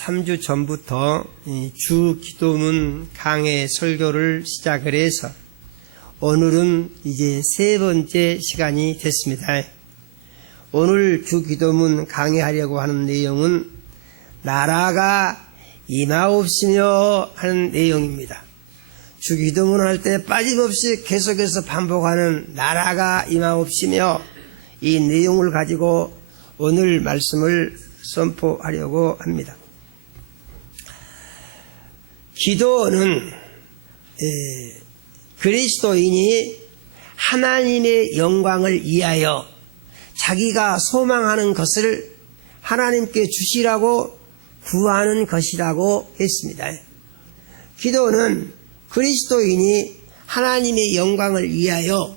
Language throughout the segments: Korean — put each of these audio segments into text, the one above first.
3주 전부터 주 기도문 강해 설교를 시작을 해서 오늘은 이제 세 번째 시간이 됐습니다. 오늘 주 기도문 강해하려고 하는 내용은 나라가 임하옵시며 하는 내용입니다. 주 기도문 할 때 빠짐없이 계속해서 반복하는 나라가 임하옵시며 이 내용을 가지고 오늘 말씀을 선포하려고 합니다. 기도는 그리스도인이 하나님의 영광을 위하여 자기가 소망하는 것을 하나님께 주시라고 구하는 것이라고 했습니다. 기도는 그리스도인이 하나님의 영광을 위하여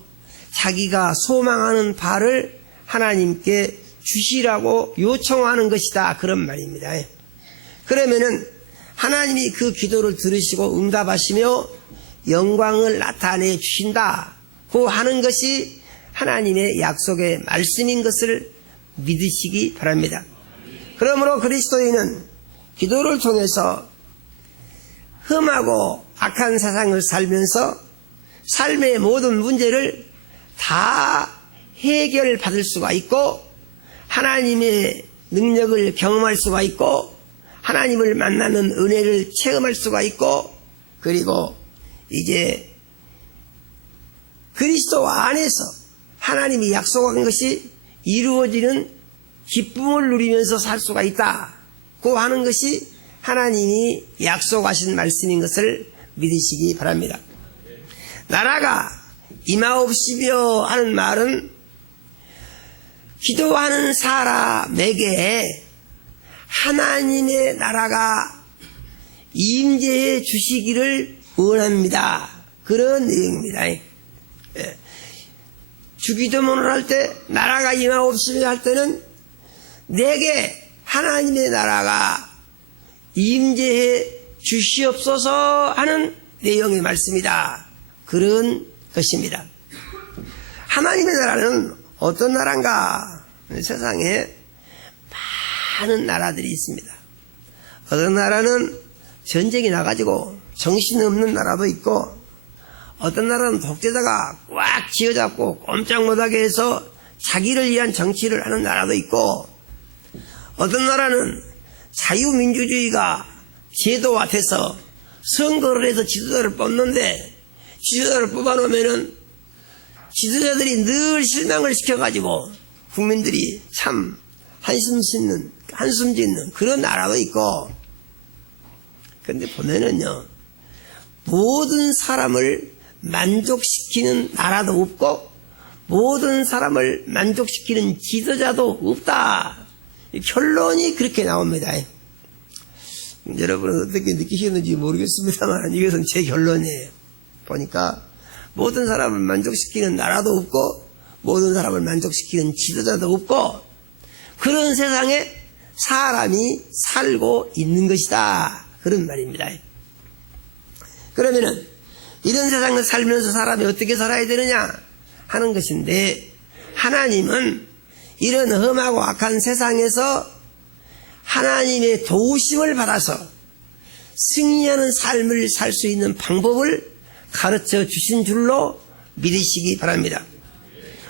자기가 소망하는 바를 하나님께 주시라고 요청하는 것이다, 그런 말입니다. 그러면은 하나님이 그 기도를 들으시고 응답하시며 영광을 나타내 주신다고 하는 것이 하나님의 약속의 말씀인 것을 믿으시기 바랍니다. 그러므로 그리스도인은 기도를 통해서 흠하고 악한 세상을 살면서 삶의 모든 문제를 다 해결받을 수가 있고 하나님의 능력을 경험할 수가 있고 하나님을 만나는 은혜를 체험할 수가 있고 그리고 이제 그리스도 안에서 하나님이 약속한 것이 이루어지는 기쁨을 누리면서 살 수가 있다고 하는 것이 하나님이 약속하신 말씀인 것을 믿으시기 바랍니다. 나라가 임하옵시며 하는 말은 기도하는 사람에게 하나님의 나라가 임재해 주시기를 원합니다. 그런 내용입니다. 주기도문을 할 때 나라가 임하옵시며 할 때는 내게 하나님의 나라가 임재해 주시옵소서 하는 내용의 말씀이다. 그런 것입니다. 하나님의 나라는 어떤 나라인가? 세상에 많은 나라들이 있습니다. 어떤 나라는 전쟁이 나가지고 정신없는 나라도 있고 어떤 나라는 독재자가 꽉 쥐어잡고 꼼짝 못하게 해서 자기를 위한 정치를 하는 나라도 있고 어떤 나라는 자유민주주의가 제도화돼서 선거를 해서 지도자를 뽑는데 지도자를 뽑아놓으면은 지도자들이 늘 실망을 시켜가지고 국민들이 참 한숨 짓는 그런 나라도 있고 그런데 보면은요 모든 사람을 만족시키는 나라도 없고 모든 사람을 만족시키는 지도자도 없다. 결론이 그렇게 나옵니다. 여러분은 어떻게 느끼셨는지 모르겠습니다만 이것은 제 결론이에요. 보니까 모든 사람을 만족시키는 나라도 없고 모든 사람을 만족시키는 지도자도 없고 그런 세상에 사람이 살고 있는 것이다. 그런 말입니다. 그러면은 이런 세상을 살면서 사람이 어떻게 살아야 되느냐 하는 것인데 하나님은 이런 험하고 악한 세상에서 하나님의 도우심을 받아서 승리하는 삶을 살 수 있는 방법을 가르쳐 주신 줄로 믿으시기 바랍니다.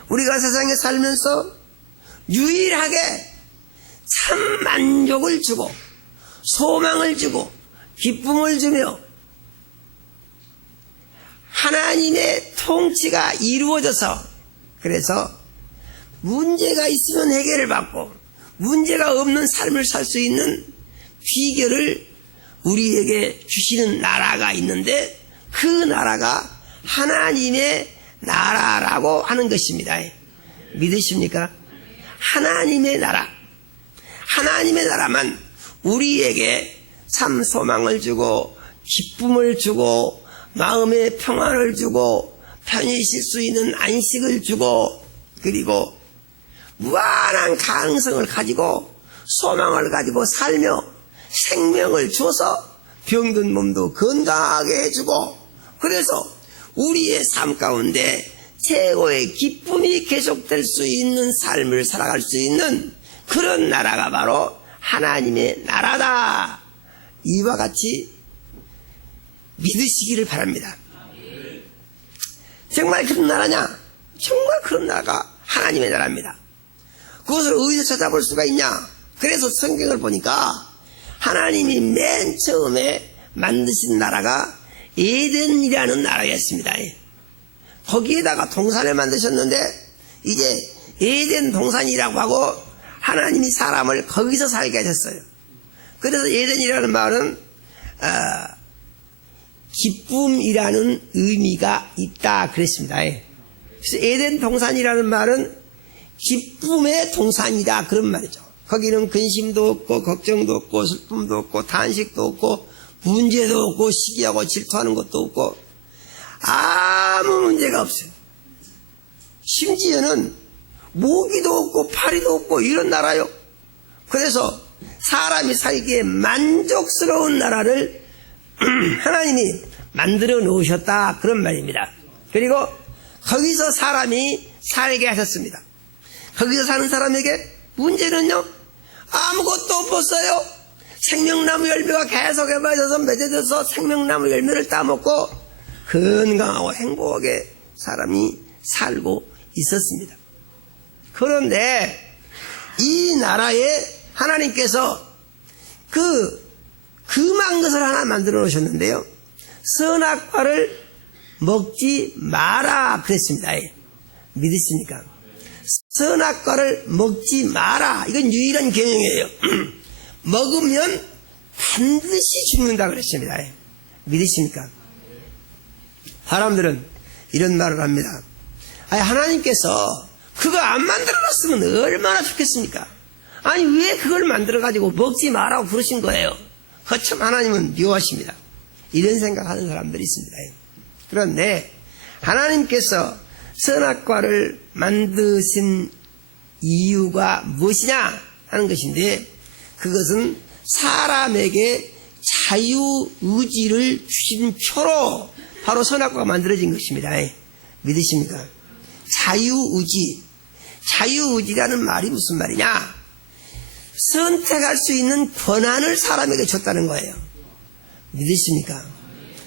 우리가 세상에 살면서 유일하게 참 만족을 주고 소망을 주고 기쁨을 주며 하나님의 통치가 이루어져서 그래서 문제가 있으면 해결을 받고 문제가 없는 삶을 살 수 있는 비결을 우리에게 주시는 나라가 있는데 그 나라가 하나님의 나라라고 하는 것입니다. 믿으십니까? 하나님의 나라. 하나님의 나라만 우리에게 참 소망을 주고 기쁨을 주고 마음의 평안을 주고 편히 쉴 수 있는 안식을 주고 그리고 무한한 가능성을 가지고 소망을 가지고 살며 생명을 줘서 병든 몸도 건강하게 해주고 그래서 우리의 삶 가운데 최고의 기쁨이 계속될 수 있는 삶을 살아갈 수 있는 그런 나라가 바로 하나님의 나라다. 이와 같이 믿으시기를 바랍니다. 정말 그런 나라냐? 정말 그런 나라가 하나님의 나라입니다. 그것을 어디서 찾아볼 수가 있냐? 그래서 성경을 보니까 하나님이 맨 처음에 만드신 나라가 에덴이라는 나라였습니다. 거기에다가 동산을 만드셨는데 이제 에덴 동산이라고 하고 하나님이 사람을 거기서 살게 하셨어요. 그래서 에덴이라는 말은 기쁨이라는 의미가 있다 그랬습니다. 그래서 에덴 동산이라는 말은 기쁨의 동산이다 그런 말이죠. 거기는 근심도 없고 걱정도 없고 슬픔도 없고 탄식도 없고 문제도 없고 시기하고 질투하는 것도 없고 아무 문제가 없어요. 심지어는 모기도 없고 파리도 없고 이런 나라요. 그래서 사람이 살기에 만족스러운 나라를 하나님이 만들어 놓으셨다 그런 말입니다. 그리고 거기서 사람이 살게 하셨습니다. 거기서 사는 사람에게 문제는요, 아무것도 없었어요. 생명나무 열매가 계속 해봐져서 맺어져서 생명나무 열매를 따먹고 건강하고 행복하게 사람이 살고 있었습니다. 그런데 이 나라에 하나님께서 금한 것을 하나 만들어 놓으셨는데요, 선악과를 먹지 마라 그랬습니다. 믿으십니까? 선악과를 먹지 마라. 이건 유일한 계명이에요. 먹으면 반드시 죽는다 그랬습니다. 믿으십니까? 사람들은 이런 말을 합니다. 아니, 하나님께서 그거 안 만들어놨으면 얼마나 좋겠습니까? 아니, 왜 그걸 만들어가지고 먹지 마라고 부르신 거예요? 거참 하나님은 묘하십니다. 이런 생각하는 사람들이 있습니다. 그런데 하나님께서 선악과를 만드신 이유가 무엇이냐 하는 것인데, 그것은 사람에게 자유의지를 주신 표로 바로 선악과가 만들어진 것입니다. 믿으십니까? 자유의지. 자유의지라는 말이 무슨 말이냐? 선택할 수 있는 권한을 사람에게 줬다는 거예요. 믿으십니까?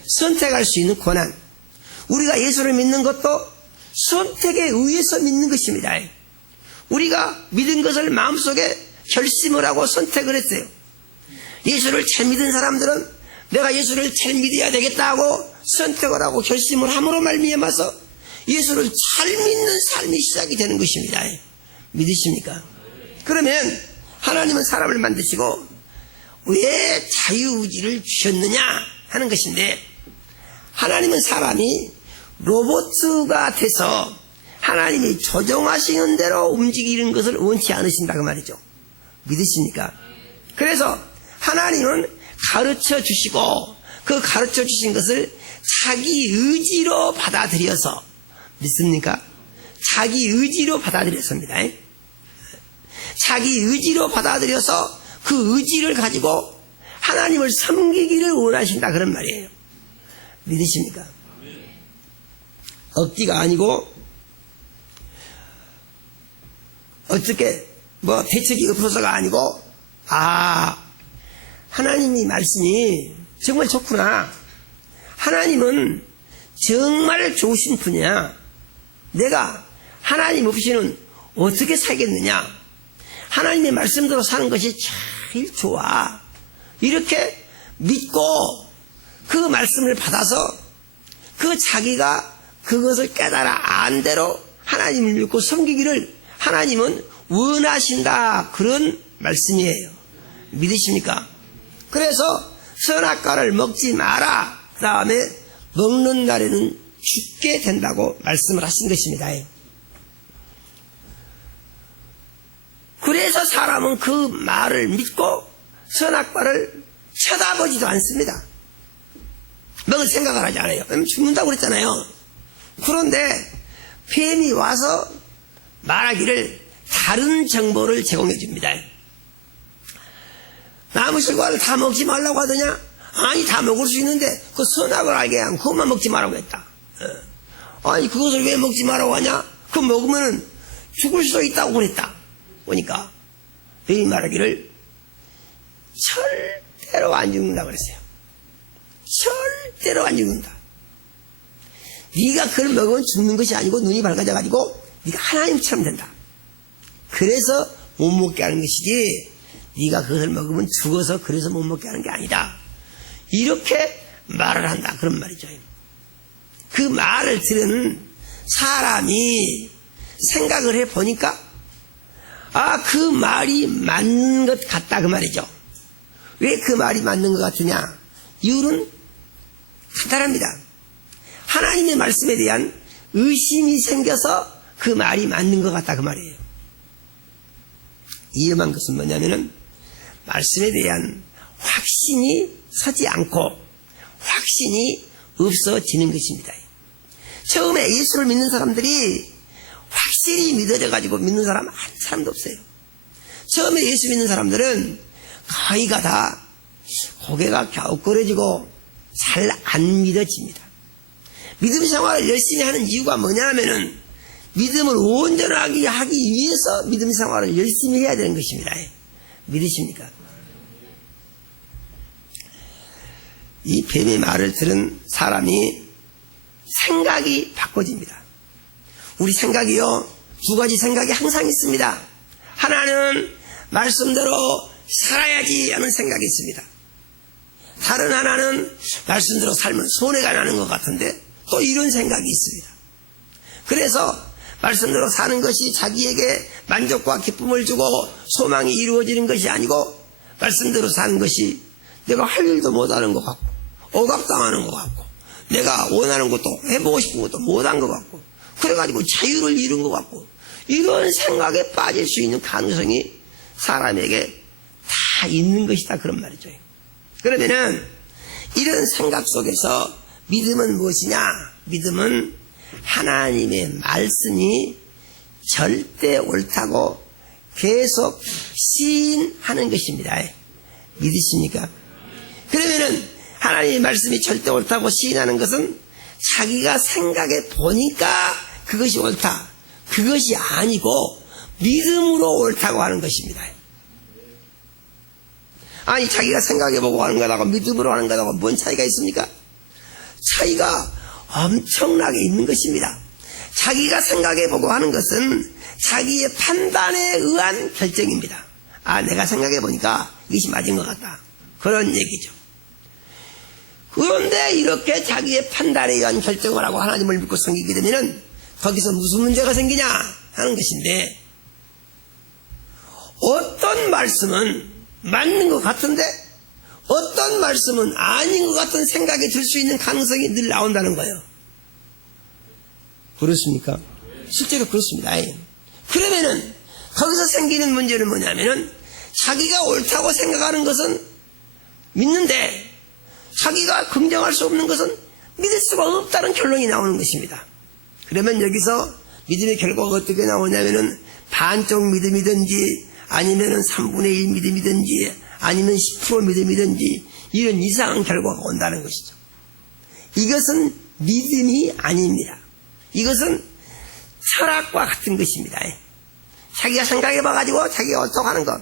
선택할 수 있는 권한. 우리가 예수를 믿는 것도 선택에 의해서 믿는 것입니다. 우리가 믿은 것을 마음속에 결심을 하고 선택을 했어요. 예수를 잘 믿은 사람들은 내가 예수를 잘 믿어야 되겠다 하고 선택을 하고 결심을 함으로 말미암아서 예수를 잘 믿는 삶이 시작이 되는 것입니다. 믿으십니까? 그러면 하나님은 사람을 만드시고 왜 자유의지를 주셨느냐 하는 것인데, 하나님은 사람이 로봇가 돼서 하나님이 조정하시는 대로 움직이는 것을 원치 않으신다 그 말이죠. 믿으십니까? 그래서 하나님은 가르쳐 주시고 그 가르쳐 주신 것을 자기 의지로 받아들여서, 믿습니까? 자기 의지로 받아들였습니다. 자기 의지로 받아들여서 그 의지를 가지고 하나님을 섬기기를 원하신다 그런 말이에요. 믿으십니까? 억지가 아니고 어떻게 대책이 없어서가 아니고, 하나님이 말씀이 정말 좋구나. 하나님은 정말 좋으신 분이야. 내가 하나님 없이는 어떻게 살겠느냐. 하나님의 말씀대로 사는 것이 제일 좋아. 이렇게 믿고 그 말씀을 받아서 자기가 그것을 깨달아 안 대로 하나님을 믿고 섬기기를 하나님은 원하신다 그런 말씀이에요. 믿으십니까? 그래서 선악과를 먹지 마라. 그 다음에 먹는 날에는 죽게 된다고 말씀을 하신 것입니다. 그래서 사람은 그 말을 믿고 선악과를 쳐다보지도 않습니다. 먹을 생각을 하지 않아요. 죽는다고 그랬잖아요. 그런데 뱀이 와서 말하기를 다른 정보를 제공해 줍니다. 나무 실과를 다 먹지 말라고 하더냐? 아니, 다 먹을 수 있는데 그 선악을 알게 하면 그것만 먹지 말라고 했다. 아니, 그것을 왜 먹지 말라고 하냐? 그거 먹으면 죽을 수도 있다고 그랬다. 보니까 뱀이 말하기를 절대로 안 죽는다 그랬어요. 절대로 안 죽는다. 네가 그걸 먹으면 죽는 것이 아니고 눈이 밝아져가지고 네가 하나님처럼 된다. 그래서 못 먹게 하는 것이지 네가 그것을 먹으면 죽어서 그래서 못 먹게 하는 게 아니다. 이렇게 말을 한다. 그런 말이죠. 그 말을 들은 사람이 생각을 해보니까 그 말이 맞는 것 같다 그 말이죠. 왜 그 말이 맞는 것 같으냐? 이유는 간단합니다. 하나님의 말씀에 대한 의심이 생겨서 그 말이 맞는 것 같다 그 말이에요. 위험한 것은 뭐냐면은 말씀에 대한 확신이 서지 않고 확신이 없어지는 것입니다. 처음에 예수를 믿는 사람들이 확실히 믿어져 가지고 믿는 사람 한 사람도 없어요. 처음에 예수 믿는 사람들은 거의가 다 고개가 갸웃거려지고 잘 안 믿어집니다. 믿음 생활을 열심히 하는 이유가 뭐냐면은 믿음을 온전하게 하기 위해서 믿음 생활을 열심히 해야 되는 것입니다. 믿으십니까? 이 뱀의 말을 들은 사람이 생각이 바꿔집니다. 우리 생각이요, 두 가지 생각이 항상 있습니다. 하나는 말씀대로 살아야지 하는 생각이 있습니다. 다른 하나는 말씀대로 살면 손해가 나는 것 같은데 또 이런 생각이 있습니다. 그래서 말씀대로 사는 것이 자기에게 만족과 기쁨을 주고 소망이 이루어지는 것이 아니고 말씀대로 사는 것이 내가 할 일도 못하는 것 같고 억압당하는 것 같고 내가 원하는 것도 해보고 싶은 것도 못한 것 같고 그래가지고 자유를 잃은 것 같고 이런 생각에 빠질 수 있는 가능성이 사람에게 다 있는 것이다 그런 말이죠. 그러면은 이런 생각 속에서 믿음은 무엇이냐? 믿음은 하나님의 말씀이 절대 옳다고 계속 시인하는 것입니다. 믿으십니까? 그러면은 하나님의 말씀이 절대 옳다고 시인하는 것은 자기가 생각해 보니까 그것이 옳다. 그것이 아니고 믿음으로 옳다고 하는 것입니다. 아니 자기가 생각해보고 하는 거하고 믿음으로 하는 거하고 뭔 차이가 있습니까? 차이가 엄청나게 있는 것입니다. 자기가 생각해보고 하는 것은 자기의 판단에 의한 결정입니다. 내가 생각해보니까 이것이 맞은 것 같다. 그런 얘기죠. 그런데 이렇게 자기의 판단에 의한 결정을 하고 하나님을 믿고 섬기게 되면 거기서 무슨 문제가 생기냐 하는 것인데 어떤 말씀은 맞는 것 같은데 어떤 말씀은 아닌 것 같은 생각이 들 수 있는 가능성이 늘 나온다는 거예요. 그렇습니까? 실제로 그렇습니다. 그러면은 거기서 생기는 문제는 뭐냐면은 자기가 옳다고 생각하는 것은 믿는데 자기가 긍정할 수 없는 것은 믿을 수가 없다는 결론이 나오는 것입니다. 그러면 여기서 믿음의 결과가 어떻게 나오냐면은 반쪽 믿음이든지 아니면은 3분의 1 믿음이든지 아니면 10% 믿음이든지 이런 이상한 결과가 온다는 것이죠. 이것은 믿음이 아닙니다. 이것은 철학과 같은 것입니다. 자기가 생각해봐가지고 자기가 옳다고 하는 것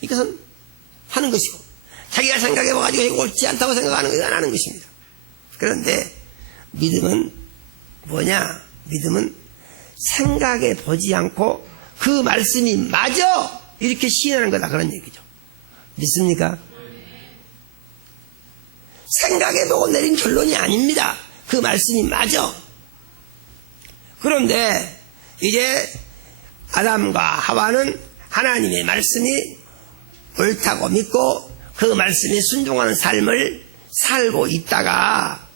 이것은 하는 것이고 자기가 생각해봐가지고 이거 옳지 않다고 생각하는 것은 안 하는 것입니다. 그런데 믿음은 뭐냐? 믿음은 생각해 보지 않고 그 말씀이 맞아 이렇게 시인하는 거다 그런 얘기죠. 믿습니까? 생각해보고 내린 결론이 아닙니다. 그 말씀이 맞아. 그런데 이제 아담과 하와는 하나님의 말씀이 옳다고 믿고 그 말씀에 순종하는 삶을 살고 있다가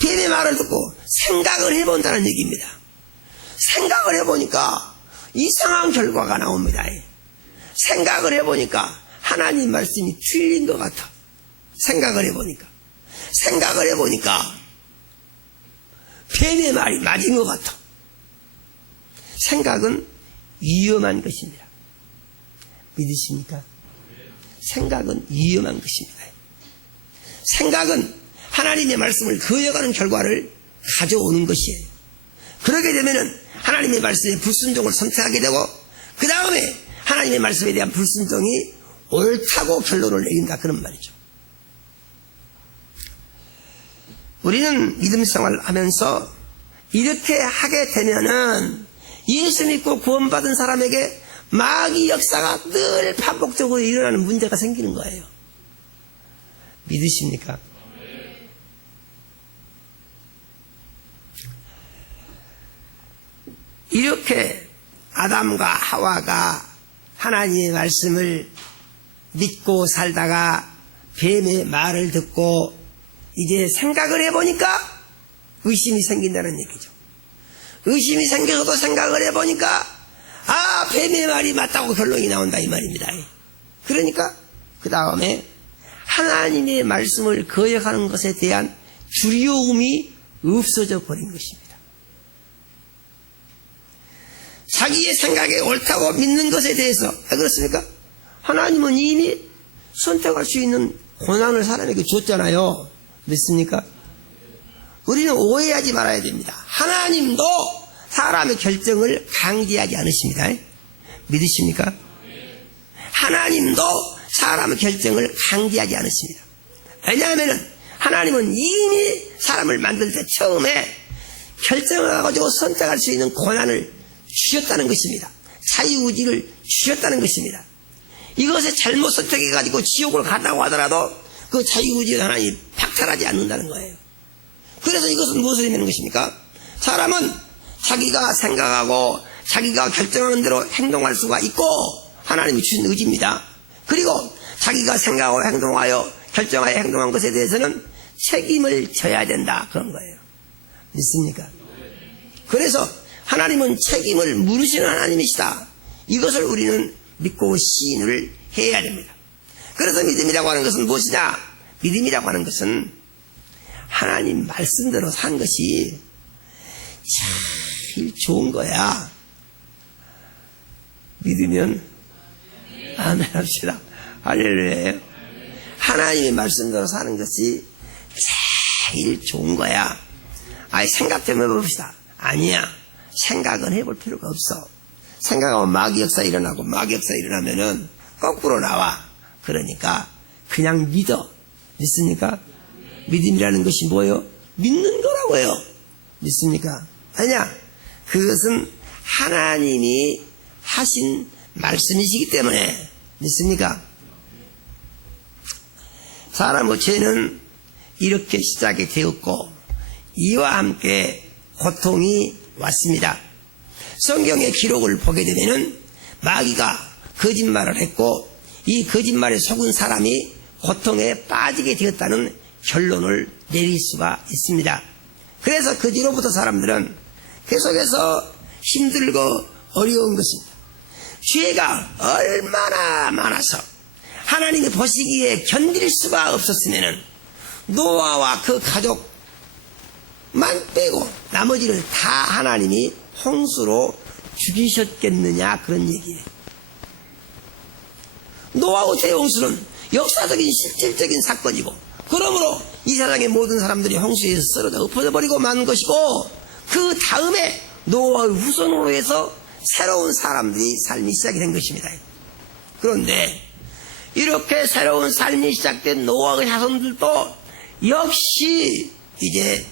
뱀의 말을 듣고 생각을 해본다는 얘기입니다. 생각을 해보니까 이상한 결과가 나옵니다. 생각을 해보니까 하나님 말씀이 틀린 것 같아. 생각을 해보니까 뱀의 말이 맞은 것 같아. 생각은 위험한 것입니다. 믿으십니까? 생각은 위험한 것입니다. 생각은 하나님의 말씀을 거역하는 결과를 가져오는 것이에요. 그러게 되면은 하나님의 말씀에 불순종을 선택하게 되고 그 다음에 하나님의 말씀에 대한 불순종이 옳다고 결론을 내린다 그런 말이죠. 우리는 믿음 생활을 하면서 이렇게 하게 되면은 예수 믿고 구원받은 사람에게 마귀 역사가 늘 반복적으로 일어나는 문제가 생기는 거예요. 믿으십니까? 이렇게 아담과 하와가 하나님의 말씀을 믿고 살다가 뱀의 말을 듣고 이제 생각을 해보니까 의심이 생긴다는 얘기죠. 의심이 생겨서도 생각을 해보니까 뱀의 말이 맞다고 결론이 나온다 이 말입니다. 그러니까 그 다음에 하나님의 말씀을 거역하는 것에 대한 두려움이 없어져 버린 것입니다. 자기의 생각에 옳다고 믿는 것에 대해서 왜 그렇습니까? 하나님은 이미 선택할 수 있는 권한을 사람에게 줬잖아요. 믿습니까? 우리는 오해하지 말아야 됩니다. 하나님도 사람의 결정을 강제하지 않으십니다. 믿으십니까? 하나님도 사람의 결정을 강제하지 않으십니다. 왜냐하면 하나님은 이미 사람을 만들 때 처음에 결정해가지고 선택할 수 있는 권한을 주셨다는 것입니다. 자유의지를 주셨다는 것입니다. 이것에 잘못 선택해가지고 지옥을 간다고 하더라도 그 자유의지를 하나님이 박탈하지 않는다는 거예요. 그래서 이것은 무엇을 의미하는 것입니까? 사람은 자기가 생각하고 자기가 결정하는 대로 행동할 수가 있고 하나님이 주신 의지입니다. 그리고 자기가 생각하고 행동하여 결정하여 행동한 것에 대해서는 책임을 져야 된다 그런 거예요. 믿습니까? 그래서 하나님은 책임을 물으시는 하나님이시다. 이것을 우리는 믿고 시인을 해야 됩니다. 그래서 믿음이라고 하는 것은 무엇이냐? 믿음이라고 하는 것은 하나님 말씀대로 산 것이 제일 좋은 거야. 믿으면 아멘 합시다. 할렐루야예요. 하나님의 말씀대로 사는 것이 제일 좋은 거야. 생각 좀 해봅시다. 아니야. 생각은 해볼 필요가 없어. 생각하면 마귀 역사 일어나고 마귀 역사 일어나면은 거꾸로 나와. 그러니까 그냥 믿어. 믿습니까? 믿음이라는 것이 뭐예요? 믿는 거라고요. 믿습니까? 아니야. 그것은 하나님이 하신 말씀이시기 때문에 믿습니까? 사람의 죄는 이렇게 시작이 되었고 이와 함께 고통이 왔습니다. 성경의 기록을 보게 되면은 마귀가 거짓말을 했고 이 거짓말에 속은 사람이 고통에 빠지게 되었다는 결론을 내릴 수가 있습니다. 그래서 그 뒤로부터 사람들은 계속해서 힘들고 어려운 것입니다. 죄가 얼마나 많아서 하나님이 보시기에 견딜 수가 없었으면은 노아와 그 가족만 빼고 나머지를 다 하나님이 홍수로 죽이셨겠느냐 그런 얘기예요. 노아의 대홍수는 역사적인 실질적인 사건이고 그러므로 이 세상의 모든 사람들이 홍수에서 쓰러져 엎어져 버리고 만 것이고 그 다음에 노아의 후손으로 해서 새로운 사람들이 삶이 시작이 된 것입니다. 그런데 이렇게 새로운 삶이 시작된 노아의 자손들도 역시 이제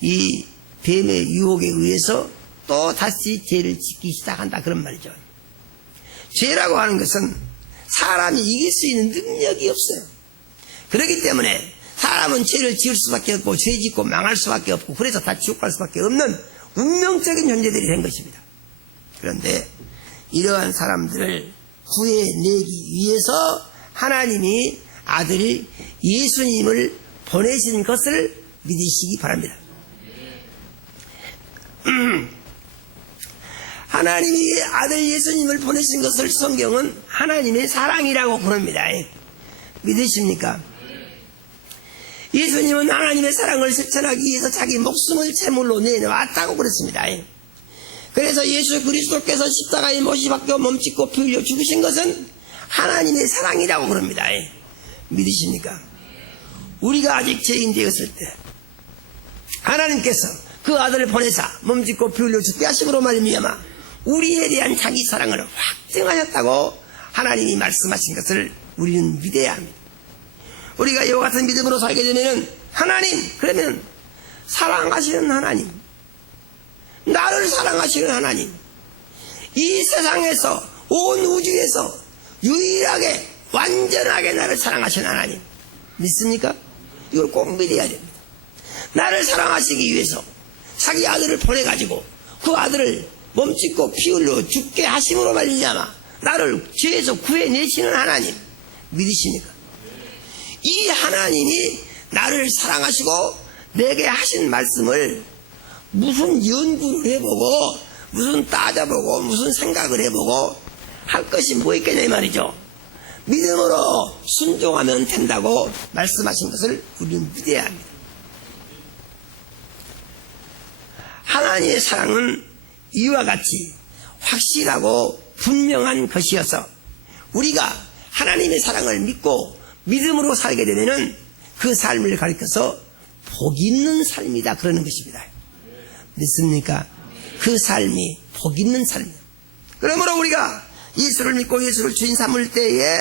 이 뱀의 유혹에 의해서 또 다시 죄를 짓기 시작한다 그런 말이죠. 죄라고 하는 것은 사람이 이길 수 있는 능력이 없어요. 그렇기 때문에 사람은 죄를 지을 수밖에 없고 죄 짓고 망할 수밖에 없고 그래서 다 지옥 갈 수밖에 없는 운명적인 존재들이 된 것입니다. 그런데 이러한 사람들을 구해내기 위해서 하나님이 아들 예수님을 보내신 것을 믿으시기 바랍니다. 하나님이 아들 예수님을 보내신 것을 성경은 하나님의 사랑이라고 부릅니다. 믿으십니까? 예수님은 하나님의 사랑을 실천하기 위해서 자기 목숨을 제물로 내놓았다고 그랬습니다. 그래서 예수 그리스도께서 십자가에 못이 박혀 몸짓고 피 흘려 죽으신 것은 하나님의 사랑이라고 그럽니다. 믿으십니까? 우리가 아직 죄인 되었을 때 하나님께서 그 아들을 보내사 몸짓고 피 흘려 죽게 하심으로 말미암아 우리에 대한 자기 사랑을 확증하셨다고 하나님이 말씀하신 것을 우리는 믿어야 합니다. 우리가 이와 같은 믿음으로 살게 되면 하나님, 그러면 사랑하시는 하나님, 나를 사랑하시는 하나님, 이 세상에서 온 우주에서 유일하게 완전하게 나를 사랑하시는 하나님 믿습니까? 이걸 꼭 믿어야 됩니다. 나를 사랑하시기 위해서 자기 아들을 보내가지고 그 아들을 몸짓고 피 흘려 죽게 하심으로 말미암아 나를 죄에서 구해내시는 하나님 믿으십니까? 이 하나님이 나를 사랑하시고 내게 하신 말씀을 무슨 연구를 해보고 무슨 따져보고 무슨 생각을 해보고 할 것이 뭐 있겠냐 이 말이죠. 믿음으로 순종하면 된다고 말씀하신 것을 우리는 믿어야 합니다. 하나님의 사랑은 이와 같이 확실하고 분명한 것이어서 우리가 하나님의 사랑을 믿고 믿음으로 살게 되면 그 삶을 가리켜서 복 있는 삶이다 그러는 것입니다. 믿습니까? 그 삶이 복 있는 삶이에요. 그러므로 우리가 예수를 믿고 예수를 주인 삼을 때에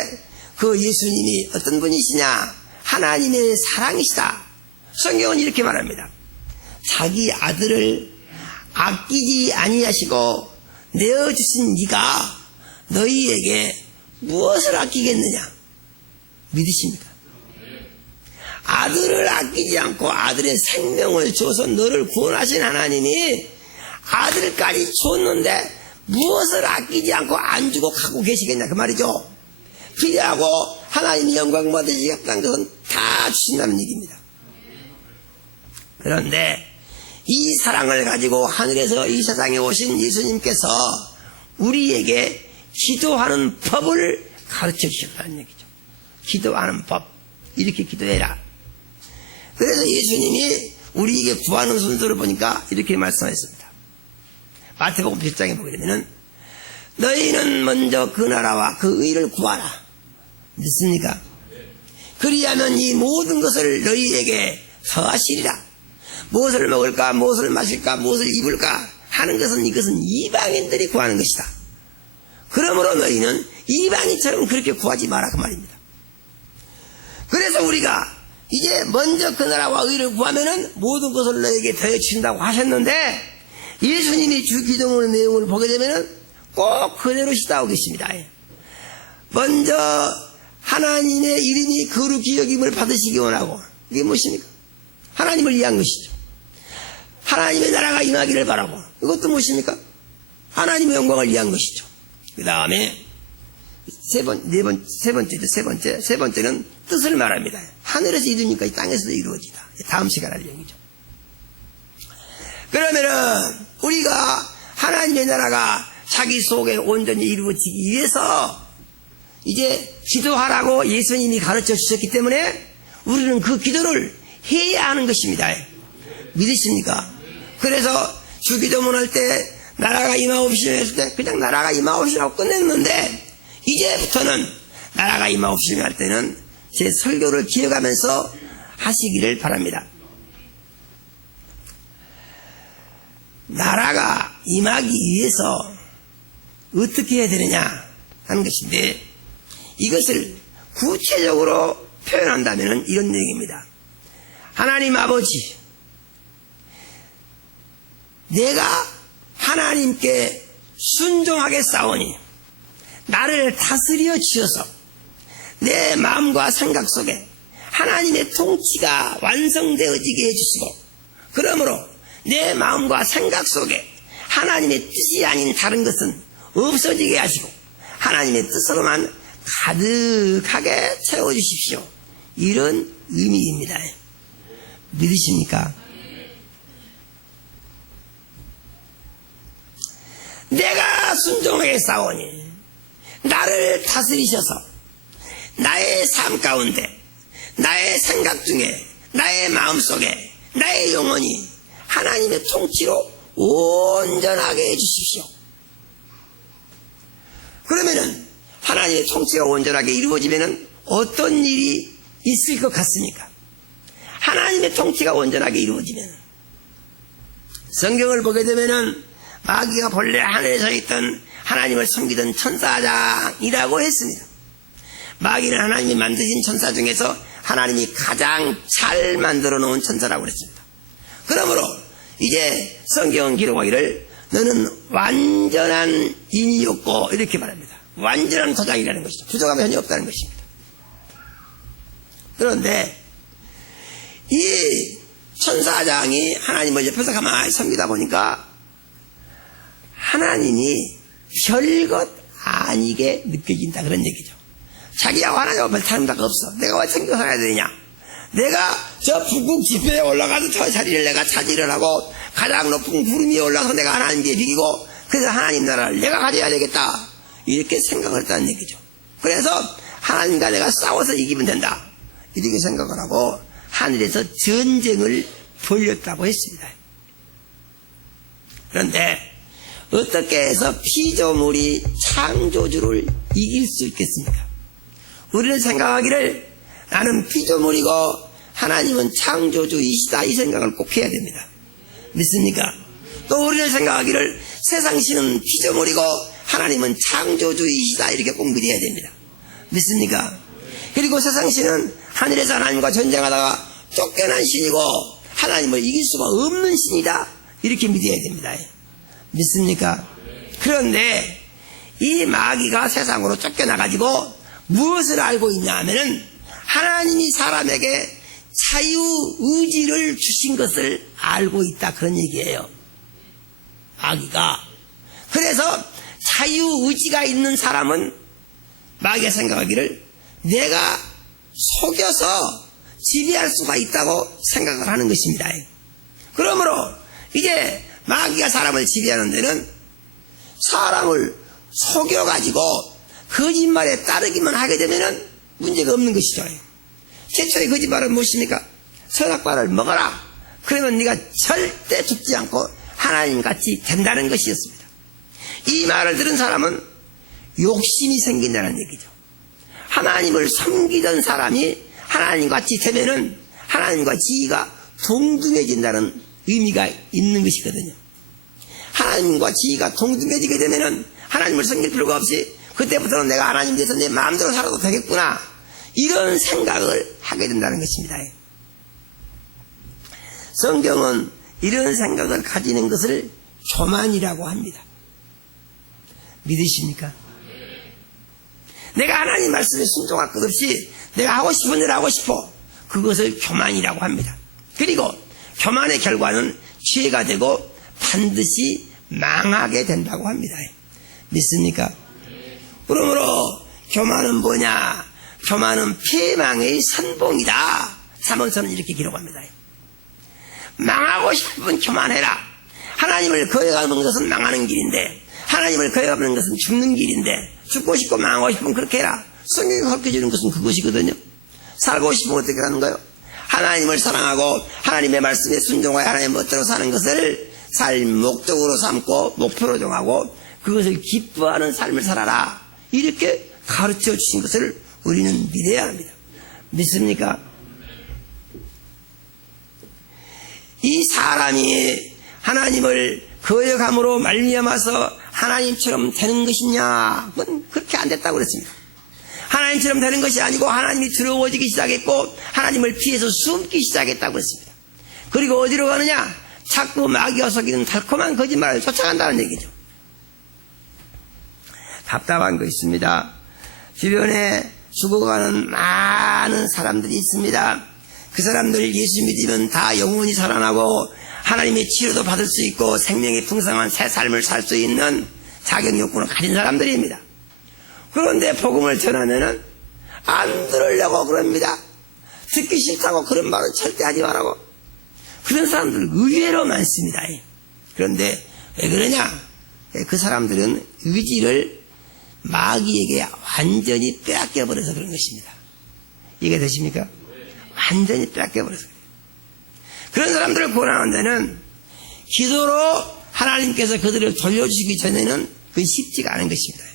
그 예수님이 어떤 분이시냐? 하나님의 사랑이시다. 성경은 이렇게 말합니다. 자기 아들을 아끼지 아니하시고 내어주신 네가 너희에게 무엇을 아끼겠느냐? 믿으십니까? 아들을 아끼지 않고 아들의 생명을 줘서 너를 구원하신 하나님이 아들까지 줬는데 무엇을 아끼지 않고 안 주고 갖고 계시겠냐 그 말이죠. 필요하고 하나님이 영광 받으시겠다는 것은 다 주신다는 얘기입니다. 그런데 이 사랑을 가지고 하늘에서 이 세상에 오신 예수님께서 우리에게 기도하는 법을 가르쳐 주셨다는 얘기죠. 기도하는 법, 이렇게 기도해라. 그래서 예수님이 우리에게 구하는 순서를 보니까 이렇게 말씀하셨습니다. 마태복음 7장에 보게 되면 너희는 먼저 그 나라와 그 의를 구하라. 믿습니까? 그리하면 이 모든 것을 너희에게 더하시리라. 무엇을 먹을까, 무엇을 마실까, 무엇을 입을까 하는 것은 이것은 이방인들이 구하는 것이다. 그러므로 너희는 이방인처럼 그렇게 구하지 마라 그 말입니다. 그래서 우리가 이제 먼저 그 나라와 의를 구하면은 모든 것을 너에게 더해 주신다고 하셨는데 예수님이 주 기도문의 내용을 보게 되면은 꼭 그대로 시다하고 계십니다. 먼저 하나님의 이름이 거룩히 여김을 받으시기 원하고 이게 무엇입니까? 하나님을 위한 것이죠. 하나님의 나라가 임하기를 바라고 이것도 무엇입니까? 하나님의 영광을 위한 것이죠. 그 다음에 세 번째는 뜻을 말합니다. 하늘에서 이루니까 이 땅에서도 이루어지다. 다음 시간 할 얘기죠. 그러면은 우리가 하나님의 나라가 자기 속에 온전히 이루어지기 위해서 이제 기도하라고 예수님이 가르쳐 주셨기 때문에 우리는 그 기도를 해야 하는 것입니다. 믿으십니까? 그래서 주기도문 할 때 나라가 임하옵시며 했을 때 그냥 나라가 임하옵시라고 끝냈는데 이제부터는 나라가 임하옵시며 할 때는 제 설교를 기억하면서 하시기를 바랍니다. 나라가 임하기 위해서 어떻게 해야 되느냐 하는 것인데 이것을 구체적으로 표현한다면 이런 얘기입니다. 하나님 아버지, 내가 하나님께 순종하게 싸우니 나를 다스려 주셔서 내 마음과 생각 속에 하나님의 통치가 완성되어지게 해주시고 그러므로 내 마음과 생각 속에 하나님의 뜻이 아닌 다른 것은 없어지게 하시고 하나님의 뜻으로만 가득하게 채워주십시오. 이런 의미입니다. 믿으십니까? 내가 순종하게 싸우니 나를 다스리셔서 나의 삶 가운데 나의 생각 중에 나의 마음속에 나의 영혼이 하나님의 통치로 온전하게 해주십시오. 그러면은 하나님의 통치가 온전하게 이루어지면은 어떤 일이 있을 것 같습니까? 하나님의 통치가 온전하게 이루어지면 성경을 보게 되면은 마귀가 본래 하늘에 서 있던 하나님을 섬기던 천사장이라고 했습니다. 마귀는 하나님이 만드신 천사 중에서 하나님이 가장 잘 만들어 놓은 천사라고 그랬습니다. 그러므로 이제 성경은 기록하기를 너는 완전한 인이었고 이렇게 말합니다. 완전한 토장이라는 것이죠. 부족함이 전혀 없다는 것입니다. 그런데 이 천사장이 하나님을 옆에서 가만히 섬기다 보니까 하나님이 별것 아니게 느껴진다 그런 얘기죠. 자기하고 하나님 앞에 다른 바가 없어. 내가 왜 챙겨 살아야 되냐. 내가 저 북극 지표에 올라가서 저 자리를 내가 차지를 하고 가장 높은 구름 위에 올라서 내가 하나님께 비기고 그래서 하나님 나라를 내가 가져야 되겠다 이렇게 생각을 했다는 얘기죠. 그래서 하나님과 내가 싸워서 이기면 된다 이렇게 생각을 하고 하늘에서 전쟁을 벌였다고 했습니다. 그런데 어떻게 해서 피조물이 창조주를 이길 수 있겠습니까? 우리는 생각하기를 나는 피조물이고 하나님은 창조주이시다 이 생각을 꼭 해야 됩니다. 믿습니까? 또 우리는 생각하기를 세상신은 피조물이고 하나님은 창조주이시다 이렇게 꼭 믿어야 됩니다. 믿습니까? 그리고 세상신은 하늘에서 하나님과 전쟁하다가 쫓겨난 신이고 하나님을 이길 수가 없는 신이다 이렇게 믿어야 됩니다. 믿습니까? 그런데 이 마귀가 세상으로 쫓겨나가지고 무엇을 알고 있냐 하면은 하나님이 사람에게 자유의지를 주신 것을 알고 있다 그런 얘기예요. 마귀가. 그래서 자유의지가 있는 사람은 마귀가 생각하기를 내가 속여서 지배할 수가 있다고 생각을 하는 것입니다. 그러므로 이제 마귀가 사람을 지배하는 데는 사람을 속여가지고 거짓말에 따르기만 하게 되면 문제가 없는 것이죠. 최초의 거짓말은 무엇입니까? 선악과를 먹어라. 그러면 네가 절대 죽지 않고 하나님같이 된다는 것이었습니다. 이 말을 들은 사람은 욕심이 생긴다는 얘기죠. 하나님을 섬기던 사람이 하나님같이 되면은 하나님과 지위가 동등해진다는 의미가 있는 것이거든요. 하나님과 지위가 동등해지게 되면은 하나님을 섬길 필요가 없이 그때부터는 내가 하나님 돼서 내 마음대로 살아도 되겠구나 이런 생각을 하게 된다는 것입니다. 성경은 이런 생각을 가지는 것을 교만이라고 합니다. 믿으십니까? 내가 하나님 말씀에 순종할 것 없이 내가 하고 싶은 대로 하고 싶어 그것을 교만이라고 합니다. 그리고 교만의 결과는 죄가 되고 반드시 망하게 된다고 합니다. 믿습니까? 그러므로 교만은 뭐냐? 교만은 패망의 선봉이다. 잠언서는 이렇게 기록합니다. 망하고 싶으면 교만해라. 하나님을 거역하는 것은 망하는 길인데 하나님을 거역하는 것은 죽는 길인데 죽고 싶고 망하고 싶으면 그렇게 해라. 성경이 가르쳐주는 것은 그것이거든요. 살고 싶으면 어떻게 하는가요? 하나님을 사랑하고 하나님의 말씀에 순종하여 하나님의 멋대로 사는 것을 삶 목적으로 삼고 목표로 정하고 그것을 기뻐하는 삶을 살아라. 이렇게 가르쳐 주신 것을 우리는 믿어야 합니다. 믿습니까? 이 사람이 하나님을 거역함으로 말미암아서 하나님처럼 되는 것이냐? 그건 그렇게 안 됐다고 그랬습니다. 하나님처럼 되는 것이 아니고 하나님이 두려워지기 시작했고 하나님을 피해서 숨기 시작했다고 그랬습니다. 그리고 어디로 가느냐? 자꾸 마귀가 속이는 달콤한 거짓말을 쫓아간다는 얘기죠. 답답한 거 있습니다. 주변에 죽어가는 많은 사람들이 있습니다. 그 사람들 예수 믿으면 다 영원히 살아나고 하나님의 치료도 받을 수 있고 생명이 풍성한 새 삶을 살 수 있는 자격 요건을 가진 사람들입니다. 그런데 복음을 전하면은 안 들으려고 그럽니다. 듣기 싫다고 그런 말은 절대 하지 말라고. 그런 사람들 의외로 많습니다. 그런데 왜 그러냐? 그 사람들은 의지를 마귀에게 완전히 빼앗겨버려서 그런 것입니다. 이게 되십니까? 완전히 빼앗겨버려서 그래요. 그런 사람들을 구원하는 데는 기도로 하나님께서 그들을 돌려주시기 전에는 그게 쉽지가 않은 것입니다.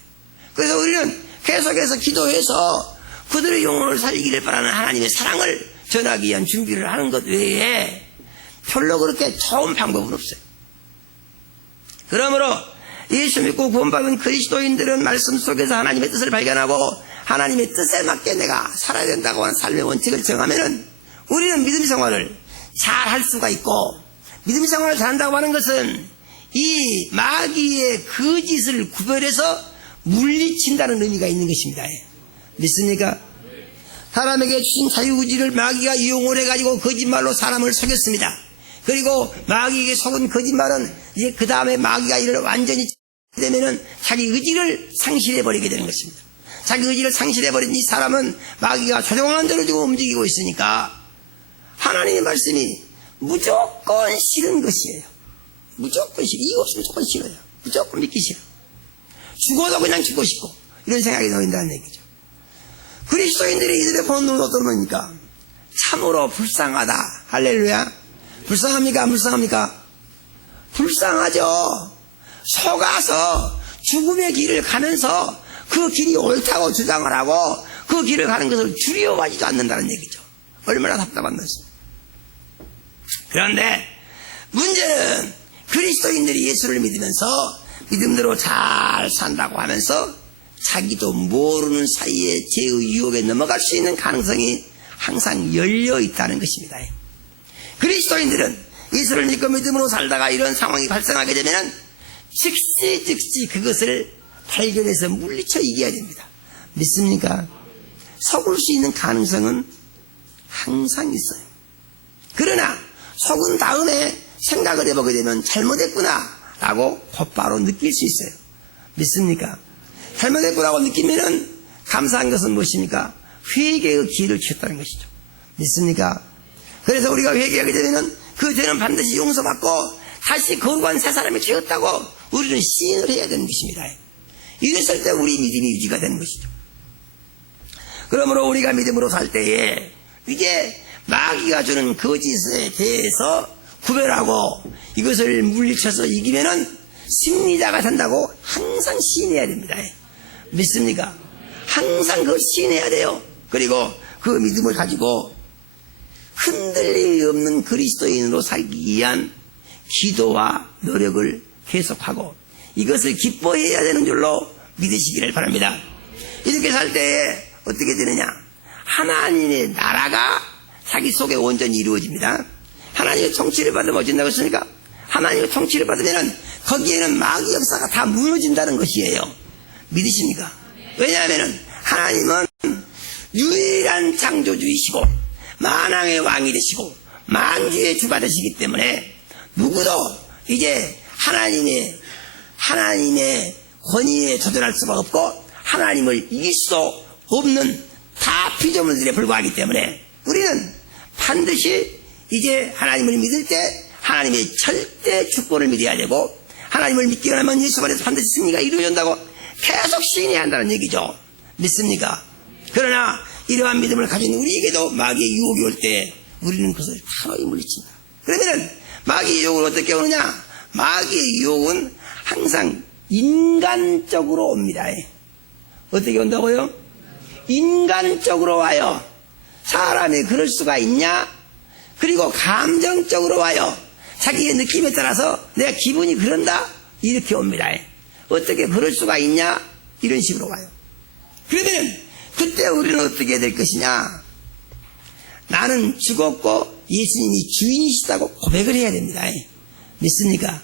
그래서 우리는 계속해서 기도해서 그들의 영혼을 살리기를 바라는 하나님의 사랑을 전하기 위한 준비를 하는 것 외에 별로 그렇게 좋은 방법은 없어요. 그러므로 예수 믿고 구원받은 그리스도인들은 말씀 속에서 하나님의 뜻을 발견하고 하나님의 뜻에 맞게 내가 살아야 된다고 하는 삶의 원칙을 정하면은 우리는 믿음 생활을 잘 할 수가 있고, 믿음 생활을 잘한다고 하는 것은 이 마귀의 거짓을 구별해서 물리친다는 의미가 있는 것입니다. 믿습니까? 사람에게 주신 자유의지를 마귀가 이용을 해가지고 거짓말로 사람을 속였습니다. 그리고 마귀에게 속은 거짓말은 이제 그 다음에 마귀가 이를 완전히 되면은 자기 의지를 상실해버리게 되는 것입니다. 자기 의지를 상실해버린 이 사람은 마귀가 조종하는 대로 지금 움직이고 있으니까 하나님의 말씀이 무조건 싫은 것이에요. 무조건 싫어. 이유 없으면 무조건 싫어요. 무조건 믿기 싫어. 죽어도 그냥 죽고 싶고 이런 생각이 놓인다는 얘기죠. 그리스도인들이 이들의 보는 눈은 어떤 겁니까? 참으로 불쌍하다. 할렐루야. 불쌍합니까? 안 불쌍합니까? 불쌍하죠. 속아서 죽음의 길을 가면서 그 길이 옳다고 주장을 하고 그 길을 가는 것을 두려워하지도 않는다는 얘기죠. 얼마나 답답한 것입니다. 그런데 문제는 그리스도인들이 예수를 믿으면서 믿음대로 잘 산다고 하면서 자기도 모르는 사이에 죄의 유혹에 넘어갈 수 있는 가능성이 항상 열려 있다는 것입니다. 그리스도인들은 예수를 믿고 믿음으로 살다가 이런 상황이 발생하게 되면 즉시 그것을 발견해서 물리쳐 이겨야 됩니다. 믿습니까? 속을 수 있는 가능성은 항상 있어요. 그러나 속은 다음에 생각을 해보게 되면 잘못했구나 라고 곧바로 느낄 수 있어요. 믿습니까? 잘못했구나라고 느끼면은 감사한 것은 무엇입니까? 회개의 길을 쳤다는 것이죠. 믿습니까? 그래서 우리가 회개하게 되면은 그 죄는 반드시 용서받고 다시 거룩한 새 사람이 되었다고 우리는 시인을 해야 되는 것입니다. 이랬을 때 우리 믿음이 유지가 되는 것이죠. 그러므로 우리가 믿음으로 살 때에 이제 마귀가 주는 거짓에 대해서 구별하고 이것을 물리쳐서 이기면은 승리자가 된다고 항상 시인해야 됩니다. 믿습니까? 항상 그걸 시인해야 돼요. 그리고 그 믿음을 가지고 흔들림이 없는 그리스도인으로 살기 위한 기도와 노력을 계속하고 이것을 기뻐해야 되는 줄로 믿으시기를 바랍니다. 이렇게 살 때에 어떻게 되느냐? 하나님의 나라가 자기 속에 온전히 이루어집니다. 하나님의 통치를 받으면 어진다고 했으니까 하나님의 통치를 받으면 거기에는 마귀 역사가 다 무너진다는 것이에요. 믿으십니까? 왜냐하면 하나님은 유일한 창조주이시고 만왕의 왕이 되시고 만주의 주가 되시기 때문에 누구도 이제 하나님의 권위에 도전할 수가 없고 하나님을 이길 수도 없는 다 피조물들에 불과하기 때문에 우리는 반드시 이제 하나님을 믿을 때 하나님의 절대 주권을 믿어야 되고 하나님을 믿기 원하면 예수 안에서 반드시 승리가 이루어진다고 계속 시인해야 한다는 얘기죠. 믿습니까? 그러나 이러한 믿음을 가진 우리에게도 마귀의 유혹이 올 때 우리는 그것을 단호히 물리친다. 그러면 마귀의 유혹을 어떻게 오느냐? 마귀의 유혹은 항상 인간적으로 옵니다. 어떻게 온다고요? 인간적으로 와요. 사람이 그럴 수가 있냐? 그리고 감정적으로 와요. 자기의 느낌에 따라서 내가 기분이 그런다? 이렇게 옵니다. 어떻게 그럴 수가 있냐? 이런 식으로 와요. 그러면 그때 우리는 어떻게 될 것이냐? 나는 죽었고 예수님이 주인이시다고 고백을 해야 됩니다. 믿습니까?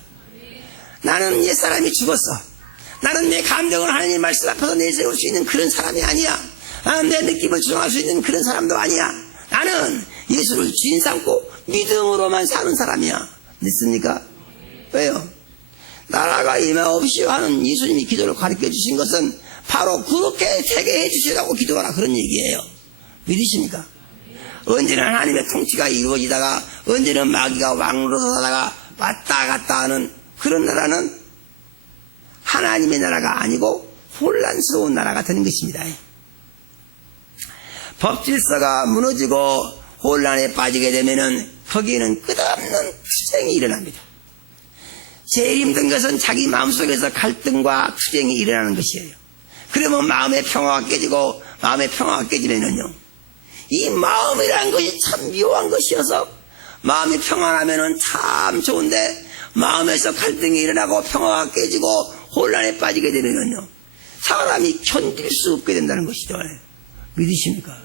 나는 옛사람이 죽었어. 나는 내 감정을 하나님 말씀 앞에서 내세울 수 있는 그런 사람이 아니야. 나는 내 느낌을 조정할 수 있는 그런 사람도 아니야. 나는 예수를 주인 삼고 믿음으로만 사는 사람이야. 믿습니까? 왜요? 나라가 임하옵시오 하는 예수님이 기도를 가르쳐 주신 것은 바로 그렇게 되게 해주시라고 기도하라 그런 얘기예요. 믿으십니까? 언제는 하나님의 통치가 이루어지다가 언제는 마귀가 왕으로서 살다가 왔다 갔다 하는 그런 나라는 하나님의 나라가 아니고 혼란스러운 나라가 되는 것입니다. 법질서가 무너지고 혼란에 빠지게 되면은 거기에는 끝없는 투쟁이 일어납니다. 제일 힘든 것은 자기 마음속에서 갈등과 투쟁이 일어나는 것이에요. 그러면 마음의 평화가 깨지고 마음의 평화가 깨지면은요, 이 마음이라는 것이 참 묘한 것이어서 마음이 평안하면은 참 좋은데 마음에서 갈등이 일어나고 평화가 깨지고 혼란에 빠지게 되면요, 사람이 견딜 수 없게 된다는 것이죠. 믿으십니까?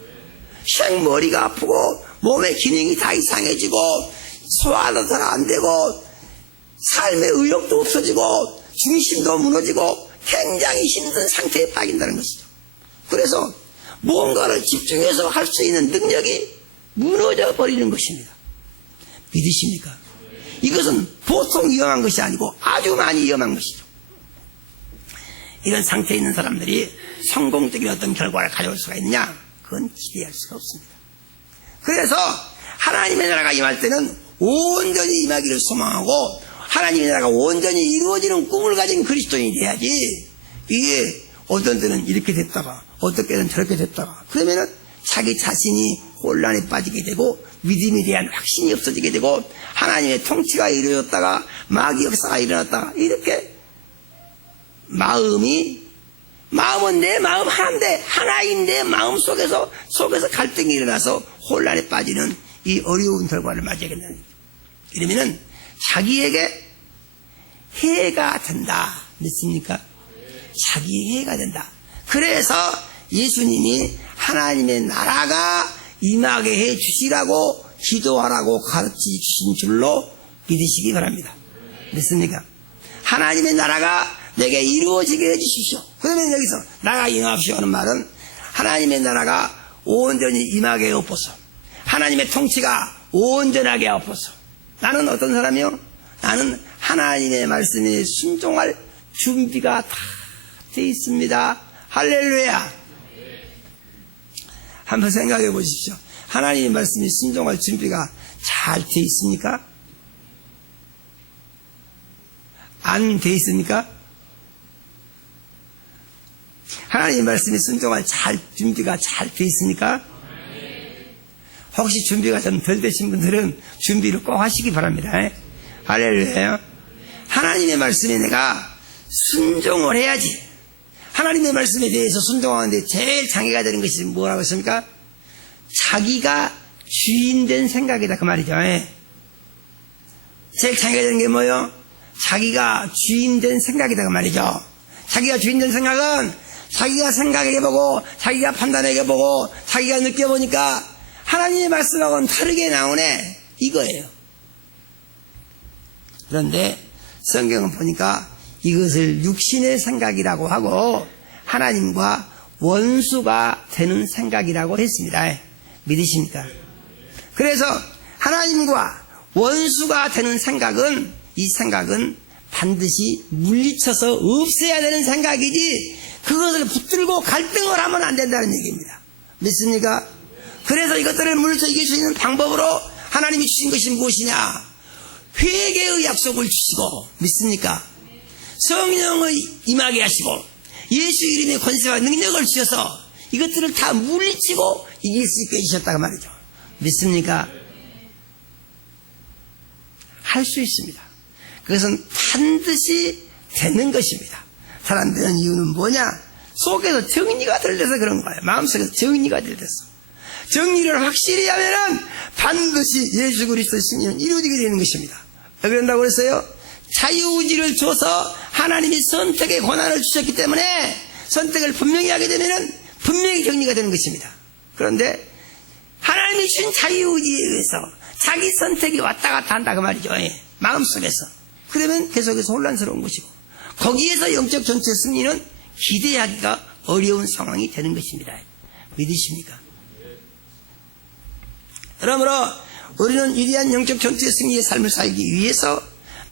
생머리가 아프고 몸의 기능이 다 이상해지고 소화도 잘 안 되고 삶의 의욕도 없어지고 중심도 무너지고 굉장히 힘든 상태에 빠진다는 것이죠. 그래서 뭔가를 집중해서 할 수 있는 능력이 무너져 버리는 것입니다. 믿으십니까? 이것은 보통 위험한 것이 아니고 아주 많이 위험한 것이죠. 이런 상태에 있는 사람들이 성공적인 어떤 결과를 가져올 수가 있느냐? 그건 기대할 수가 없습니다. 그래서 하나님의 나라가 임할 때는 온전히 임하기를 소망하고 하나님의 나라가 온전히 이루어지는 꿈을 가진 그리스도인이 돼야지, 이게 어떤 때는 이렇게 됐다가 어떤 때는 저렇게 됐다가 그러면은 자기 자신이 혼란에 빠지게 되고 믿음에 대한 확신이 없어지게 되고 하나님의 통치가 이루어졌다가 마귀 역사가 일어났다가 이렇게 마음은 내 마음 하나인데 하나인 내 마음 속에서 갈등이 일어나서 혼란에 빠지는 이 어려운 결과를 맞이하게 된다. 이러면은 자기에게 해가 된다. 믿습니까? 자기에게 해가 된다. 그래서 예수님이 하나님의 나라가 임하게 해 주시라고 기도하라고 가르쳐 주신 줄로 믿으시기 바랍니다. 믿습니까? 하나님의 나라가 내게 이루어지게 해 주십시오. 그러면 여기서 나가 임하십시오 하는 말은 하나님의 나라가 온전히 임하게 엎어서 하나님의 통치가 온전하게 엎어서 나는 어떤 사람이요? 나는 하나님의 말씀에 순종할 준비가 다 돼 있습니다. 할렐루야. 한번 생각해 보십시오. 하나님의 말씀에 순종할 준비가 잘 돼 있습니까? 안 돼 있습니까? 하나님의 말씀에 순종할 준비가 잘 돼 있습니까? 혹시 준비가 좀 덜 되신 분들은 준비를 꼭 하시기 바랍니다. 할렐루야. 하나님의 말씀에 내가 순종을 해야지. 하나님의 말씀에 대해서 순종하는데 제일 장애가 되는 것이 뭐라고 했습니까? 자기가 주인된 생각이다 그 말이죠. 제일 장애가 되는 게 뭐예요? 자기가 주인된 생각이다 그 말이죠. 자기가 주인된 생각은 자기가 생각해보고 자기가 판단해보고 자기가 느껴보니까 하나님의 말씀하고는 다르게 나오네, 이거예요. 그런데 성경은 보니까 이것을 육신의 생각이라고 하고 하나님과 원수가 되는 생각이라고 했습니다. 믿으십니까? 그래서 하나님과 원수가 되는 생각은, 이 생각은 반드시 물리쳐서 없애야 되는 생각이지 그것을 붙들고 갈등을 하면 안 된다는 얘기입니다. 믿습니까? 그래서 이것들을 물리쳐 이길 수 있는 방법으로 하나님이 주신 것이 무엇이냐? 회개의 약속을 주시고, 믿습니까? 성령을 임하게 하시고 예수 이름의 권세와 능력을 주셔서 이것들을 다 물리치고 이길 수 있게 해주셨다고 말이죠. 믿습니까? 할 수 있습니다. 그것은 반드시 되는 것입니다. 잘 안 되는 이유는 뭐냐? 속에서 정리가 덜 돼서 그런 거예요. 마음속에서 정리가 덜 돼서. 정리를 확실히 하면은 반드시 예수 그리스도의 승리는 이루어지게 되는 것입니다. 왜 그런다고 그랬어요? 자유의지를 줘서 하나님이 선택의 권한을 주셨기 때문에 선택을 분명히 하게 되면은 분명히 정리가 되는 것입니다. 그런데 하나님이 주신 자유의지에 의해서 자기 선택이 왔다 갔다 한다 그 말이죠. 마음속에서. 그러면 계속해서 혼란스러운 것이고 거기에서 영적 전투의 승리는 기대하기가 어려운 상황이 되는 것입니다. 믿으십니까? 그러므로 우리는 위대한 영적 전투의 승리의 삶을 살기 위해서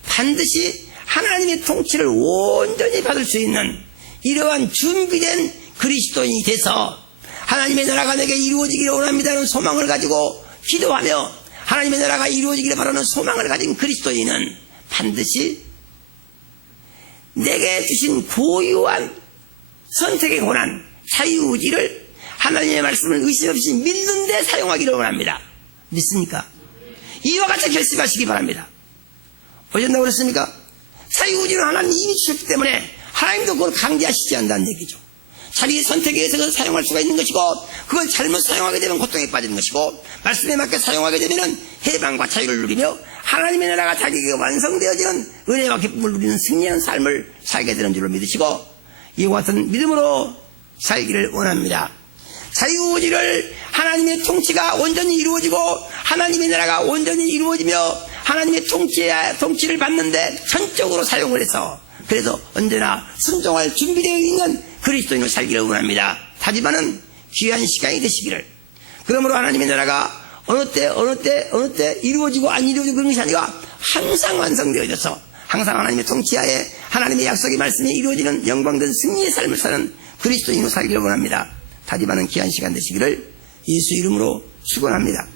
반드시 하나님의 통치를 온전히 받을 수 있는 이러한 준비된 그리스도인이 돼서 하나님의 나라가 내게 이루어지기를 원합니다는 소망을 가지고 기도하며 하나님의 나라가 이루어지기를 바라는 소망을 가진 그리스도인은 반드시 내게 주신 고유한 선택의 권한, 자유의지를 하나님의 말씀을 의심 없이 믿는 데 사용하기를 원합니다. 믿습니까? 이와 같이 결심하시기 바랍니다. 어쩐다고 그랬습니까? 자유의지는 하나님이 이미 주셨기 때문에 하나님도 그걸 강제하시지 않는다는 얘기죠. 자기 선택에 의해서 사용할 수가 있는 것이고, 그걸 잘못 사용하게 되면 고통에 빠지는 것이고, 말씀에 맞게 사용하게 되면 해방과 자유를 누리며 하나님의 나라가 자기에게 완성되어지는 은혜와 기쁨을 누리는 승리한 삶을 살게 되는 줄을 믿으시고, 이와 같은 믿음으로 살기를 원합니다. 자유의지를 하나님의 통치가 온전히 이루어지고 하나님의 나라가 온전히 이루어지며 하나님의 통치를 받는데 전적으로 사용을 해서, 그래서 언제나 순종할 준비되어 있는 그리스도인으로 살기를 원합니다. 하지만은 귀한 시간이 되시기를. 그러므로 하나님의 나라가 어느 때 이루어지고 안 이루어지고 그런 것이 아니라 항상 완성되어져서 항상 하나님의 통치하에 하나님의 약속의 말씀이 이루어지는 영광된 승리의 삶을 사는 그리스도인으로 살기를 원합니다. 하지만은 귀한 시간 되시기를 예수 이름으로 축원합니다.